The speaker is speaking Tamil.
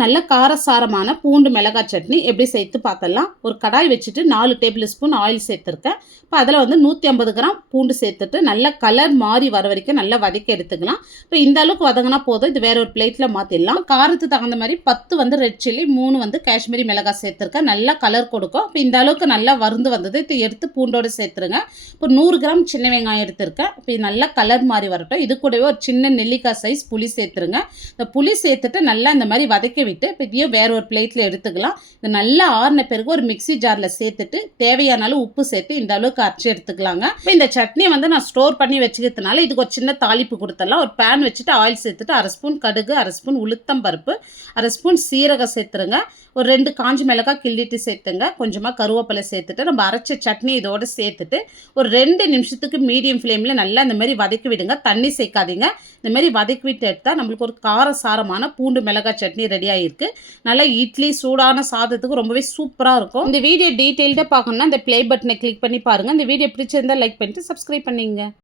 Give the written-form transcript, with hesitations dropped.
நல்ல காரசாரமான பூண்டு மிளகாய் சட்னி எப்படி சேர்த்து பார்த்தலாம். ஒரு கடாய் வச்சுட்டு 4 டேபிள் ஸ்பூன் ஆயில் சேர்த்துருக்கேன். இப்போ அதில் வந்து 150 கிராம் பூண்டு சேர்த்துட்டு நல்லா கலர் மாறி வர வரைக்கும் நல்லா வதக்கி எடுத்துக்கலாம். இப்போ இந்த அளவுக்கு வதங்கினா போதும். இது வேற ஒரு பிளேட்டில் மாற்றிடலாம். காரத்துக்கு தகுந்த மாதிரி 10 வந்து ரெட் சில்லி, 3 வந்து காஷ்மீரி மிளகாய் சேர்த்துருக்கேன். நல்லா கலர் கொடுக்கும். இப்போ இந்த அளவுக்கு நல்லா வருந்து வந்தது. இது எடுத்து பூண்டோடு சேர்த்துருங்க. இப்போ 100 கிராம் சின்ன வெங்காயம் எடுத்துருக்கேன். இப்போ இது நல்லா கலர் மாறி வரட்டும். இது கூடவே ஒரு சின்ன நெல்லிக்காய் சைஸ் புளி சேர்த்துருங்க. இந்த புளி சேர்த்துட்டு நல்லா இந்த மாதிரி வதக்கி விட்டு இப்போ இதையும் வேற ஒரு பிளேட்டில் எடுத்துக்கலாம். இது நல்லா ஆறின பிறகு ஒரு மிக்சி ஜாரில் சேர்த்துட்டு தேவையான அளவு உப்பு சேர்த்து இந்த அளவுக்கு அரைச்சி எடுத்துக்கலாங்க. இப்போ இந்த சட்னி வந்து நான் ஸ்டோர் பண்ணி வச்சுக்கிறதுனால இதுக்கு ஒரு சின்ன தாளிப்பு கொடுத்துடலாம். ஒரு பேன் வச்சுட்டு ஆயில் சேர்த்துட்டு 1/2 ஸ்பூன் கடுகு, 1/2 ஸ்பூன் உளுத்தம் பருப்பு, 1/2 ஸ்பூன் சீரகம் சேர்த்துருங்க. ஒரு 2 காஞ்ச மிளகாய் கிள்ளிட்டு சேர்த்துங்க. கொஞ்சமாக கருவேப்பிலை சேர்த்துட்டு நம்ம அரைச்ச சட்னி இதோடு சேர்த்துட்டு ஒரு 2 நிமிஷத்துக்கு மீடியம் ஃப்ளேமில் நல்லா இந்த மாதிரி வதக்கி விடுங்க. தண்ணி சேர்க்காதீங்க. இந்த மாதிரி வதக்கி விட்டு எடுத்தால் நம்மளுக்கு ஒரு காரசாரமான பூண்டு மிளகாய் சட்னி ரெடி ஆகிருக்கு. நல்லா இட்லி சூடான சாதத்துக்கு ரொம்பவே சூப்பராக இருக்கும். இந்த வீடியோ டீட்டெயில்டாக பார்க்கணுன்னா இந்த ப்ளே பட்டனை கிளிக் பண்ணி பாருங்கள். இந்த வீடியோ பிடிச்சிருந்தால் லைக் பண்ணிட்டு சப்ஸ்கிரைப் பண்ணிங்க.